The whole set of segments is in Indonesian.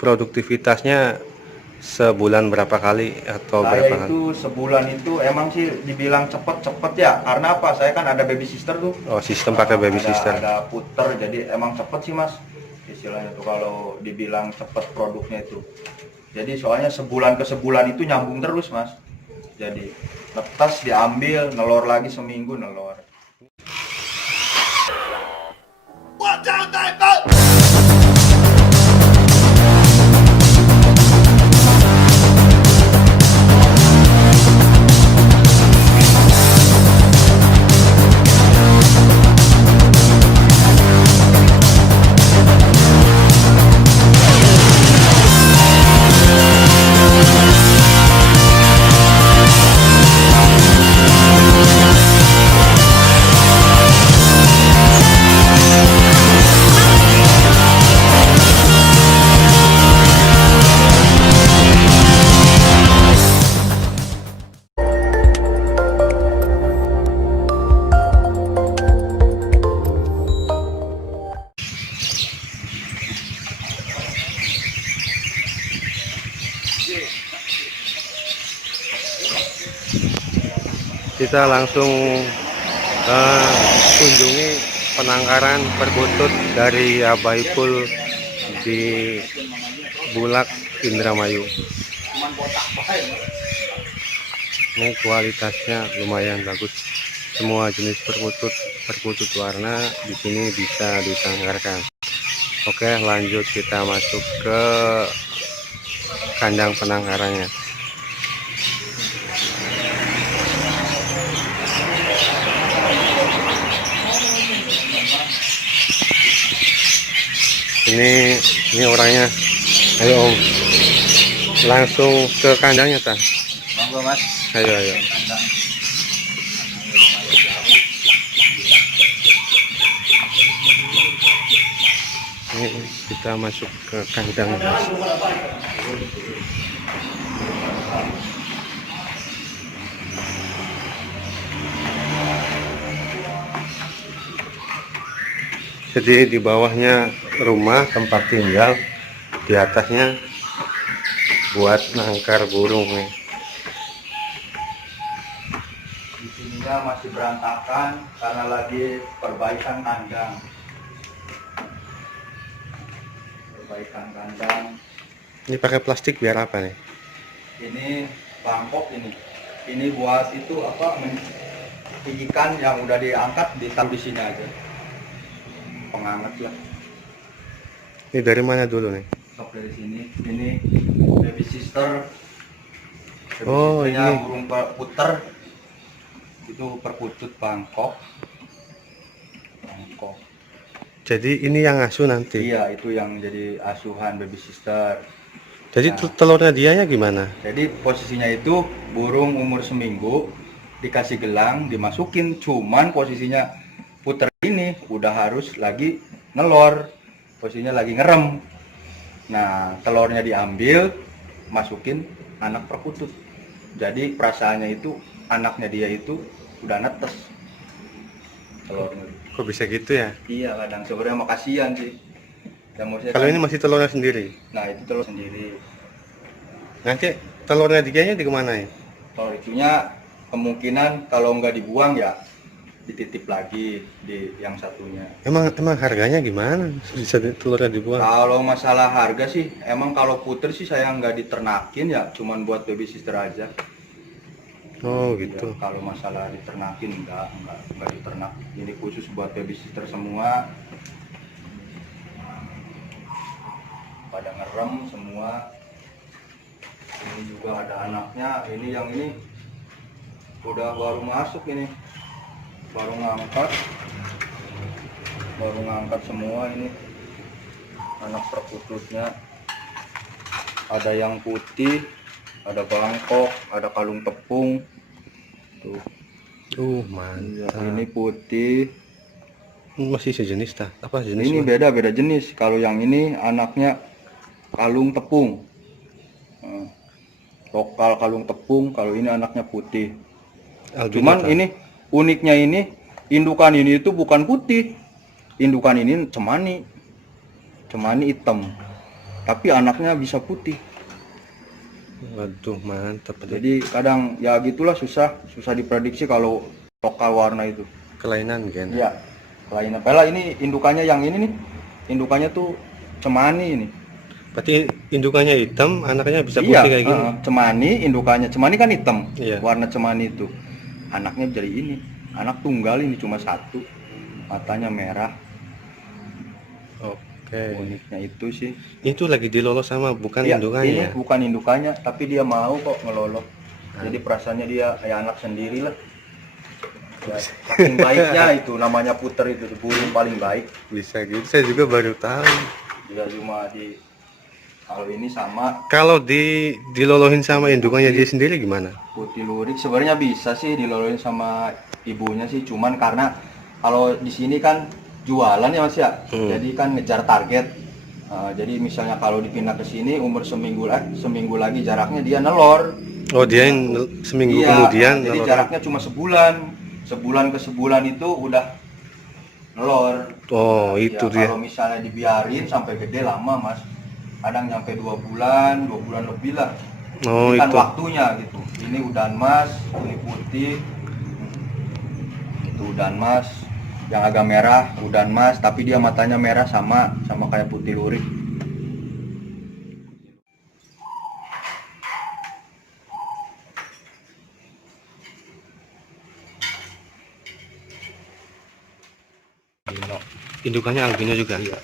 produktivitasnya sebulan berapa kali atau berapa kali? Itu sebulan itu emang sih dibilang cepet ya, karena apa, saya kan ada baby sister tuh. Oh, sistem pakai baby sister. Ada puter, jadi emang cepet sih mas istilahnya tuh kalau dibilang cepet produknya itu. Jadi soalnya sebulan ke sebulan itu nyambung terus mas, jadi netes diambil, nelor lagi seminggu nelor. Kita langsung kunjungi penangkaran perkutut dari Abaipul di Bulak, Indramayu. Ini kualitasnya lumayan bagus. Semua jenis perkutut warna di sini bisa ditangkarkan. Oke, lanjut kita masuk ke kandang penangkarannya. Ini orangnya. Ayo Om, langsung ke kandangnya ta. Monggo mas. Ayo. Ini kita masuk ke kandang. Jadi di bawahnya rumah tempat tinggal, di atasnya buat nangkar burung nih. Di sininya masih berantakan karena lagi perbaikan kandang. Ini pakai plastik biar apa nih? Ini bangkok ini. Ini buat itu apa? Ikan yang udah diangkat ditaruh di sini aja. Penghangat lah. Ini dari mana dulu nih? Stok dari sini. Ini baby sister. Oh, ini burung puter. Itu perkutut Bangkok. Jadi ini yang asuh nanti? Iya, itu yang jadi asuhan baby sister. Jadi telurnya dianya gimana? Jadi posisinya itu burung umur seminggu dikasih gelang, dimasukin, cuman posisinya puter ini udah harus lagi nelor, posisinya lagi ngerem. Nah, telurnya diambil, masukin anak perkutut. Jadi perasaannya itu anaknya dia itu udah netes telurnya. Kok bisa gitu ya? Iya, kadang sebenarnya mah kasihan sih. Kalau ini masih telurnya sendiri? Nah, itu telur sendiri. Nanti telurnya dianya di kemana ya? Telur itunya kemungkinan kalau nggak dibuang ya dititip lagi di yang satunya. Emang harganya gimana bisa telurnya dibuang? Kalau masalah harga sih, emang kalau puter sih saya nggak diternakin ya, cuman buat baby sister aja. Oh gitu. Ya, kalau masalah diternakin nggak diternak. Ini khusus buat baby sister semua. Pada ngerem semua. Ini juga ada anaknya. Ini yang ini udah baru masuk ini. Baru ngangkat semua ini anak perkututnya. Ada yang putih, ada bangkok, ada kalung tepung tuh. Mantap. Ini putih, masih sejenis tak? Apa jenis? Ini beda jenis. Kalau yang ini anaknya kalung tepung, lokal kalung tepung. Kalau ini anaknya putih. Cuman ini uniknya ini indukan ini itu bukan putih, indukan ini cemani hitam. tapi anaknya bisa putih. Waduh, mantap. Jadi kadang ya gitulah, susah diprediksi kalau lokal warna itu. Kelainan gen. Iya, kelainan. Pela ini indukannya yang ini nih, indukannya tuh cemani ini. Berarti indukannya hitam, anaknya bisa Iya, putih kayak gini. cemani, indukannya cemani kan hitam. Iya. Warna cemani itu. Anaknya jadi ini, anak tunggal ini cuma satu, matanya merah. Oke. Uniknya itu sih. Itu lagi dilolos sama bukan Iya, indukannya ini ya? bukan indukannya, tapi dia mau kok ngelolok. Jadi perasaannya dia kayak anak sendiri lah. Ya, saking baiknya itu, namanya puter itu burung paling baik. Bisa gitu. Saya juga baru tahu. Dia cuma di kalau ini sama Kalau dilolohin sama indukannya dia sendiri gimana? putih lurik sebenarnya bisa sih dilolohin sama ibunya sih, cuman karena kalau di sini kan jualan ya Mas ya. Jadi kan ngejar target. Jadi misalnya kalau dipindah ke sini umur seminggu lagi jaraknya dia nelor. Oh, dia yang seminggu Iya, kemudian jadi nelor. jaraknya cuma sebulan ke sebulan itu udah nelor. Oh, Ya, itu dia. kalau misalnya dibiarin sampai gede lama Mas, kadang nyampe 2 bulan lebih lah. Oh, Ini kan itu. waktunya gitu. Ini udan mas, ini putih, itu udan mas. Yang agak merah udan mas, tapi dia matanya merah sama kayak putih lurik. Indukannya albino juga. Iya,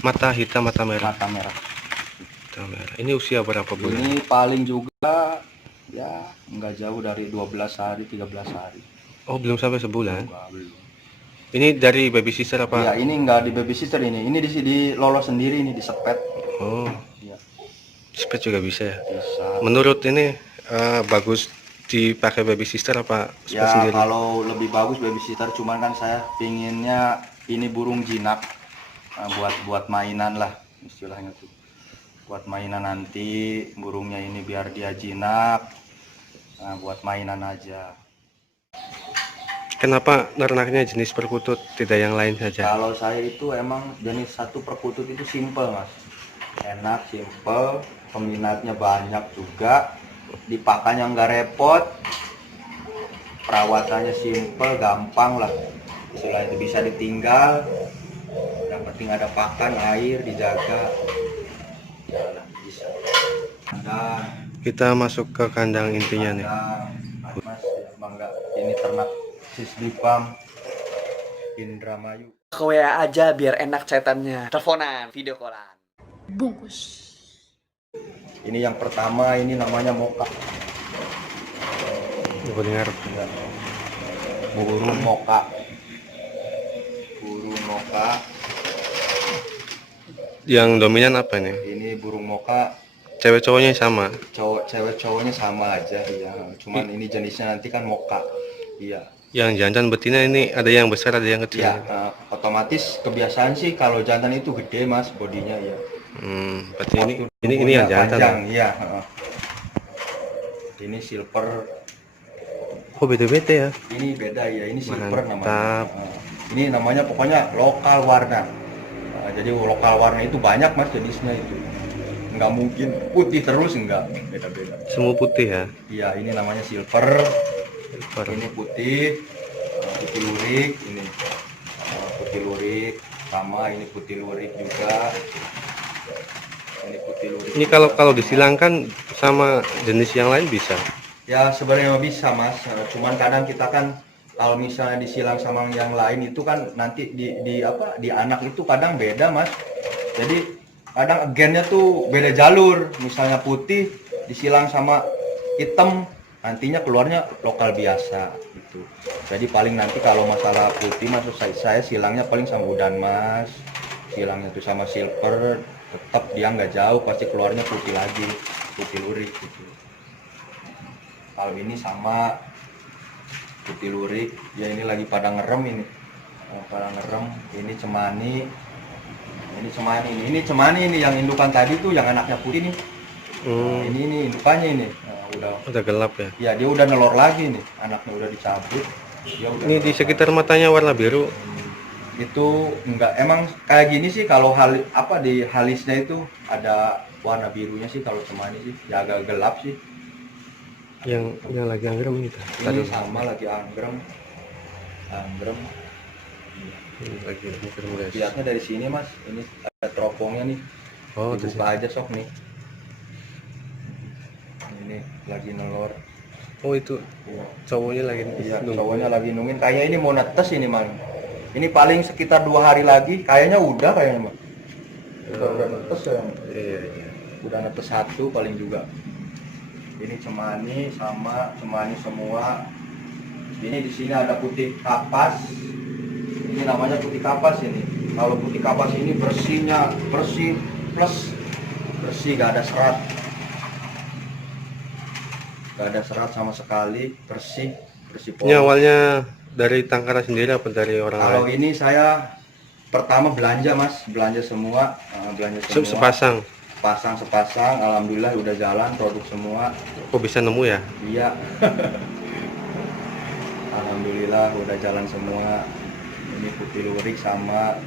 Mata hitam, mata merah. mata merah. Mata merah. Ini usia berapa bulan? Ini paling juga ya nggak jauh dari 12 hari, 13 hari. Oh, belum sampai sebulan. Enggak, belum. Ini dari baby sister apa? Iya, ini nggak di babysitter ini. Ini di lolos sendiri, ini di sepet. Oh, Iya, spet juga bisa ya. bisa. Menurut ini bagus dipakai baby sister apa spet Ya sendiri? kalau lebih bagus babysitter, cuman kan saya pinginnya ini burung jinak. Buat mainan lah istilahnya tuh, buat mainan nanti burungnya ini biar dia jinak. Buat mainan aja. Kenapa ternaknya jenis perkutut tidak yang lain saja? Kalau saya itu emang jenis satu perkutut itu simple mas, enak, simple, peminatnya banyak juga, dipakainya nggak repot, perawatannya simple, gampang lah, istilah itu bisa ditinggal, yang penting ada pakan, air, dijaga, ya bisa. Ada, Kita masuk ke kandang intinya nih. mas, bangga, ini ternak Sisdipam Indramayu. Ke WA aja biar enak chatan-nya. Teleponan, video callan. Bungkus. Ini yang pertama, ini namanya moka. Aku dengar. Burung moka. Burung moka. Yang dominan apa nih? Ini burung moka. Cewek cowoknya sama. Cewek cowoknya sama aja ya. Cuman ini jenisnya nanti kan moka. Iya. Yang jantan betina ini ada yang besar ada yang kecil. Ya, otomatis kebiasaan sih kalau jantan itu gede mas bodinya ya. Berarti ini Waktu ini yang jantan. panjang, iya. Ini silver. Oh, beda-beda ya. Ini beda ya, ini silver Mantap. namanya. Ini namanya pokoknya lokal warna. Jadi lokal warna itu banyak mas jenisnya itu. Nggak mungkin putih terus, enggak, beda-beda. Semua putih ya. Iya, ini namanya silver. Silver. Ini putih, putih lurik, ini putih lurik, sama ini putih lurik juga. Ini putih lurik. Ini kalau disilangkan sama jenis yang lain bisa. Ya sebenarnya bisa mas, cuman kadang kita kan kalau misalnya disilang sama yang lain itu kan nanti di anak itu kadang beda mas. Jadi kadang gennya tuh beda jalur, misalnya putih disilang sama hitam nantinya keluarnya lokal biasa gitu. Jadi paling nanti kalau masalah putih maksud saya silangnya paling sama udan mas, silangnya tuh sama silver, tetap dia nggak jauh pasti keluarnya putih lagi, putih lurik gitu. Kalau ini sama putih lurik, ya ini lagi pada ngerem ini, pada ngerem. Ini cemani, ini cemani ini yang indukan tadi tuh yang anaknya putih nih. Nah, ini indukannya ini, Udah gelap ya. ya dia udah nelor lagi nih, anaknya udah dicabut. Dia udah Ini di nelor sekitar matanya warna biru. lagi. Itu enggak, emang kayak gini sih kalau di halisnya itu ada warna birunya sih kalau cemani sih, ya agak gelap sih. Yang lagi anggrem gitu. Ini sama lagi anggrem. Lagi anggrem guys. Lihatnya dari sini mas, ini ada teropongnya nih. Oh, terus Dibuka aja sok nih. Ini lagi nelor. oh itu Iya. cowoknya lagi Iya, nunggu. cowoknya lagi nungguin. Kayaknya ini mau netes ini man. Ini paling sekitar 2 hari lagi. Kayaknya udah man. Udah netes ya. Iya. Udah netes satu paling juga. Ini cemani sama cemani semua. Ini di sini ada putih kapas. Ini namanya putih kapas ini. Kalau putih kapas ini bersihnya bersih plus bersih, gak ada serat. Gak ada serat sama sekali, bersih Ini polos. awalnya dari Tangkara sendiri apa dari orang Kalau lain? ini saya pertama belanja mas, belanja semua, Sepasang. sepasang, alhamdulillah udah jalan produk semua. Kok bisa nemu ya? Iya. Alhamdulillah udah jalan semua. Ini putih lurik sama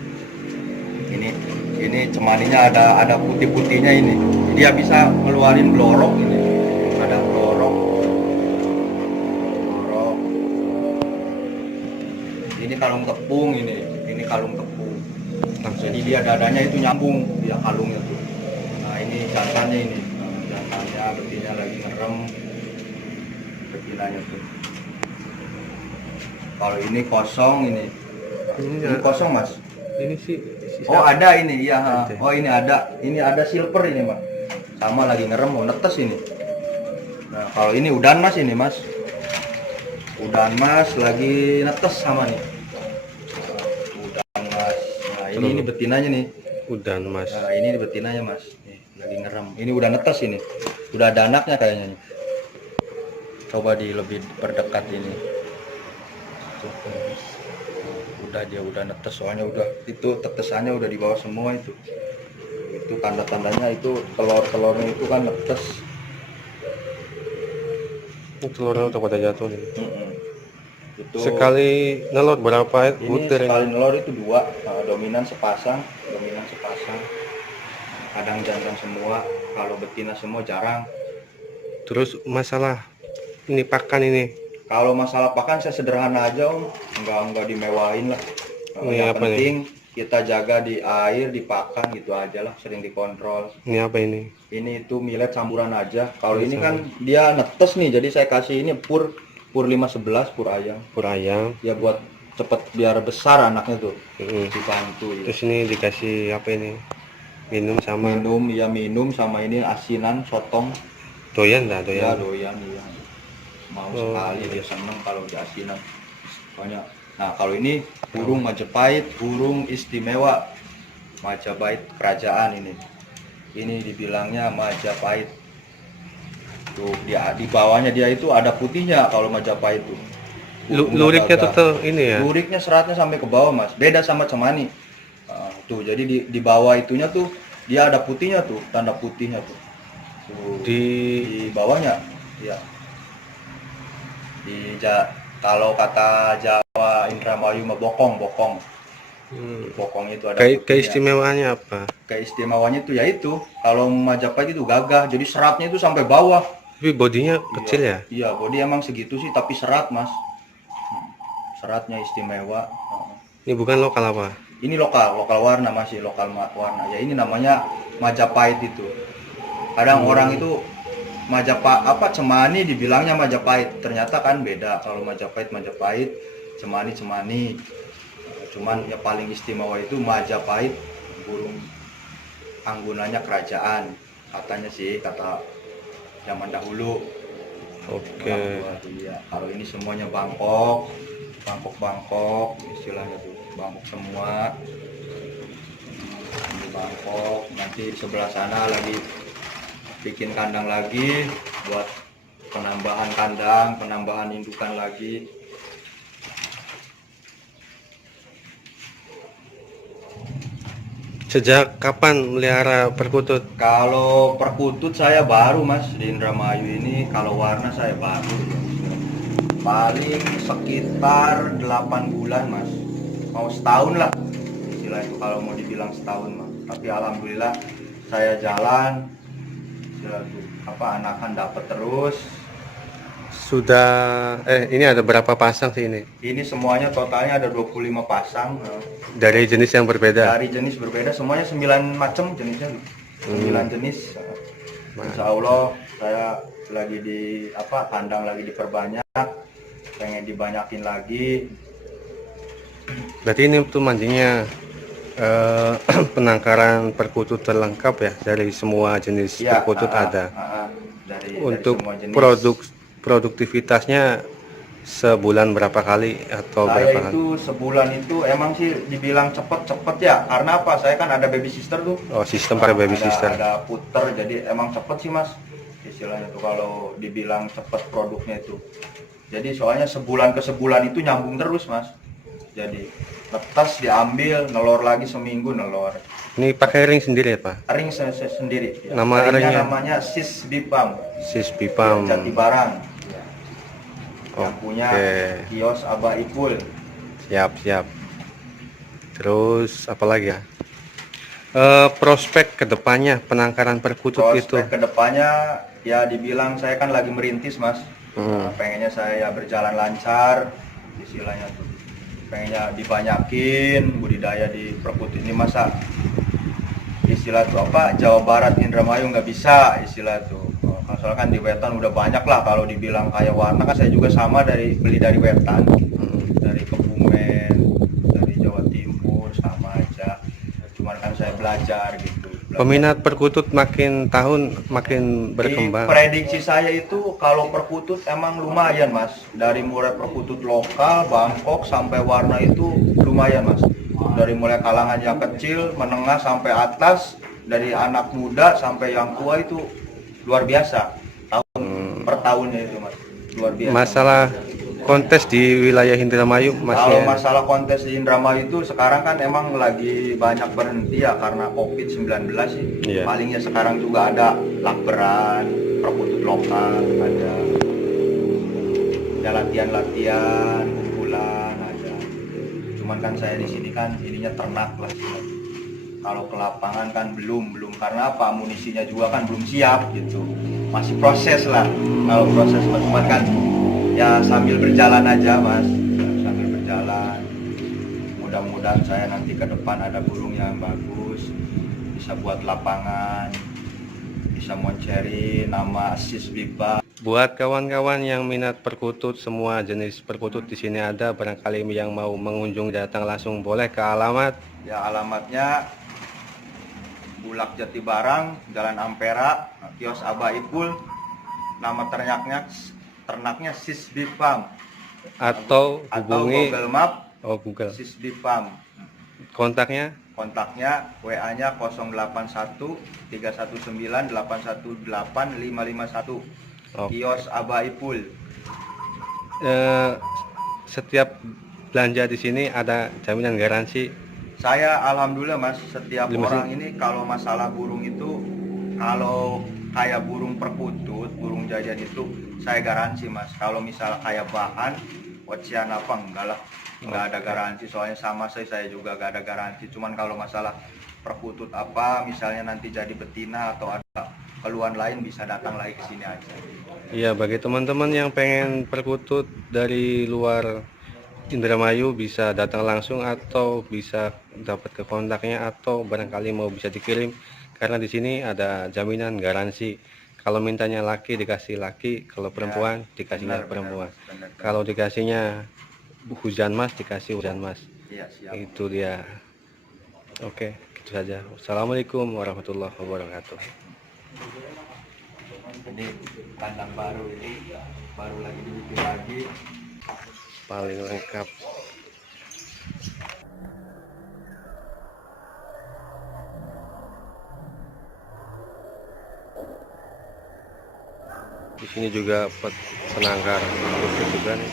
ini cemaninya ada putih-putihnya ini. Dia bisa ngeluarin blorok ini. Ada blorok. Ini kalung tepung ini kalung tepung. Langsung. Jadi dia dadanya itu nyambung, dia kalungnya tuh. Nah ini jantannya ini, jantannya betina lagi ngerem, betinanya tuh. Kalau ini kosong ini kosong mas. Ini sih sisa. Oh ada ini, iya. Ada. Oh ini ada silver ini mas. Sama lagi ngerem mau netes ini. Nah kalau ini udan mas ini mas. Udan mas lagi netes sama nih. Udan mas. Nah ini betinanya nih. Udan mas. Nah ini betinanya mas. Nih lagi ngerem. Ini udah netes ini. Udah ada anaknya kayaknya nih. Coba lebih perdekat ini. Tuh. Dia udah netes, soalnya udah itu tetesannya udah di bawah semua itu tanda-tandanya itu telurnya itu kan netes. Telurnya udah pada jatuh nih. Itu Sekali nelor berapa ini butir? sekali nelor itu 2. Nah, dominan sepasang, kadang jantan semua, kalau betina semua jarang. Terus masalah ini pakan ini. Kalau masalah pakan saya sederhana aja om, nggak dimewahin lah. Ini Yang apa penting kita jaga di air, di pakan gitu aja lah, sering dikontrol. Ini apa ini? Ini itu millet campuran aja. Kalau ini kan dia netes nih, jadi saya kasih ini pur 511 pur ayam. Pur ayam. Ya buat cepet biar besar anaknya tuh. Mm-mm. Dibantu. Ya. Terus ini dikasih apa ini? Minum sama Minum sama ini asinan sotong. doyan dah Ya doyan. doyan ya. Mau sekali dia seneng kalau di asinan. Banyak. Nah kalau ini burung Majapahit, burung istimewa Majapahit kerajaan ini. Ini dibilangnya Majapahit. Tuh dia di bawahnya dia itu ada putihnya kalau Majapahit tuh. Luriknya tuh ini ya. Luriknya seratnya sampai ke bawah mas. Beda sama cemani. Tuh jadi di bawah itunya tuh dia ada putihnya tuh, tanda putihnya tuh. Tuh di bawahnya, ya. Kalau kata Jawa Indramayu mah bokong. Bokong itu ada Keistimewaannya apa? Keistimewaannya itu yaitu kalau Majapahit itu gagah, jadi seratnya itu sampai bawah. Tapi bodinya kecil ya? Iya, bodi emang segitu sih, tapi serat mas. Seratnya istimewa. Ini bukan lokal apa? Ini lokal warna masih lokal warna. Ya ini namanya Majapahit itu. Kadang orang itu cemani dibilangnya Majapahit, ternyata kan beda. Kalau Majapahit, cemani. Cuman ya paling istimewa itu Majapahit, burung anggunanya kerajaan. Katanya sih, kata zaman dahulu. Oke. Iya. Kalau ini semuanya Bangkok istilahnya tuh, Bangkok semua. Ini Bangkok, nanti sebelah sana lagi bikin kandang lagi buat penambahan kandang, penambahan indukan lagi. Sejak kapan melihara perkutut? Kalau perkutut saya baru mas di Indramayu ini. Kalau warna saya baru, paling sekitar 8 bulan mas. mau setahun lah istilah itu kalau mau dibilang setahun mah. Tapi alhamdulillah saya jalan istilah itu anakan dapat terus. Sudah ini ada berapa pasang sih ini? Ini semuanya totalnya ada 25 pasang. Dari jenis yang berbeda? Dari jenis berbeda, semuanya 9 macam jenisnya. 9 jenis. Insya Allah saya lagi di kandang lagi diperbanyak, pengen dibanyakin lagi. Berarti ini tuh mancingnya penangkaran perkutut terlengkap ya, dari semua jenis Ya, perkutut ada. Untuk dari semua jenis. Produktivitasnya sebulan berapa kali atau Saya berapa kali? itu sebulan itu emang sih dibilang cepet ya, karena apa? Saya kan ada baby sister tuh. Oh, sistem para baby sister. Ada puter, jadi emang cepet sih mas istilahnya tuh kalau dibilang cepet produknya itu. Jadi soalnya sebulan ke sebulan itu nyambung terus mas. Jadi netas diambil, nelor lagi seminggu nelor. Ini pakai ring sendiri ya Pak? Ring sendiri. Ya. Nama ringnya? Namanya Sis Bipam. Sis Bipam. Jati Barang. Yang Oke. punya kios Abah Ipul. Siap. Terus apa lagi ya? Prospek kedepannya penangkaran perkutut itu? Prospek kedepannya ya dibilang saya kan lagi merintis mas. Pengennya saya berjalan lancar istilahnya tuh. Pengennya dibanyakin budidaya di perkutut ini, masa istilah tuh Jawa Barat Indramayu nggak bisa istilah tuh. Soalnya kan di Wetan udah banyak lah, kalau dibilang kayak warna kan saya juga sama beli dari Wetan, dari Kebumen, dari Jawa Timur sama aja. Cuman kan saya belajar gitu. Peminat perkutut makin tahun makin berkembang. Prediksi saya itu kalau perkutut emang lumayan mas. Dari mulai perkutut lokal, Bangkok sampai warna itu lumayan mas. Dari mulai kalangan yang kecil, menengah sampai atas, dari anak muda sampai yang tua itu luar biasa. Per tahunnya itu mas, luar biasa. Masalah kontes di wilayah Indramayu Kalau masih masalah kontes di Indramayu itu sekarang kan emang lagi banyak berhenti ya karena COVID-19 sih. Iya. Palingnya sekarang juga ada lakberan, perkutut lokal, ada latihan-latihan, kumpulan ada. Cuman kan saya di sini kan ininya ternak lah. Kalau ke lapangan kan belum karena apa? Amunisinya juga kan belum siap gitu. Masih proses lah. Kalau proses cuman kan ya sambil berjalan aja mas, sambil berjalan. Mudah-mudahan saya nanti ke depan ada burung yang bagus, bisa buat lapangan, bisa moncerin nama Sis Bipa. buat kawan-kawan yang minat perkutut, semua jenis perkutut di sini ada. Barangkali yang mau mengunjung datang langsung boleh ke alamat. Ya alamatnya Bulak Jati Barang, Jalan Ampera, kios Abah Ipul. Nama ternaknya Sis Bipam Atau hubungi Google Map Google. Sis Bipam. Kontaknya Kontaknya WA-nya 081 319 818 551. Oke. Kios Abah Ipul. Setiap belanja di sini ada jaminan garansi. Saya alhamdulillah mas, setiap Terima orang ini kalau masalah burung itu, kalau kayak burung perkutut, burung jajan itu saya garansi mas. Kalau misalnya kayak bahan ocean apa enggak lah, nggak ada garansi. Soalnya sama saya juga nggak ada garansi. Cuman kalau masalah perkutut apa misalnya nanti jadi betina atau ada keluhan lain, bisa datang lagi ke sini aja. Iya, bagi teman-teman yang pengen perkutut dari luar Indramayu bisa datang langsung atau bisa dapat ke kontaknya, atau barangkali mau bisa dikirim, karena di sini ada jaminan garansi. Kalau mintanya laki dikasih laki, kalau perempuan dikasihnya perempuan. Benar. Kalau dikasihnya hujan mas dikasih hujan mas. Iya, siap. Itu dia. Oke, gitu saja. Wassalamualaikum warahmatullahi wabarakatuh. Ini kandang baru ini, baru lagi dibikin lagi. Paling lengkap. Di sini juga penangkar khusus juga nih.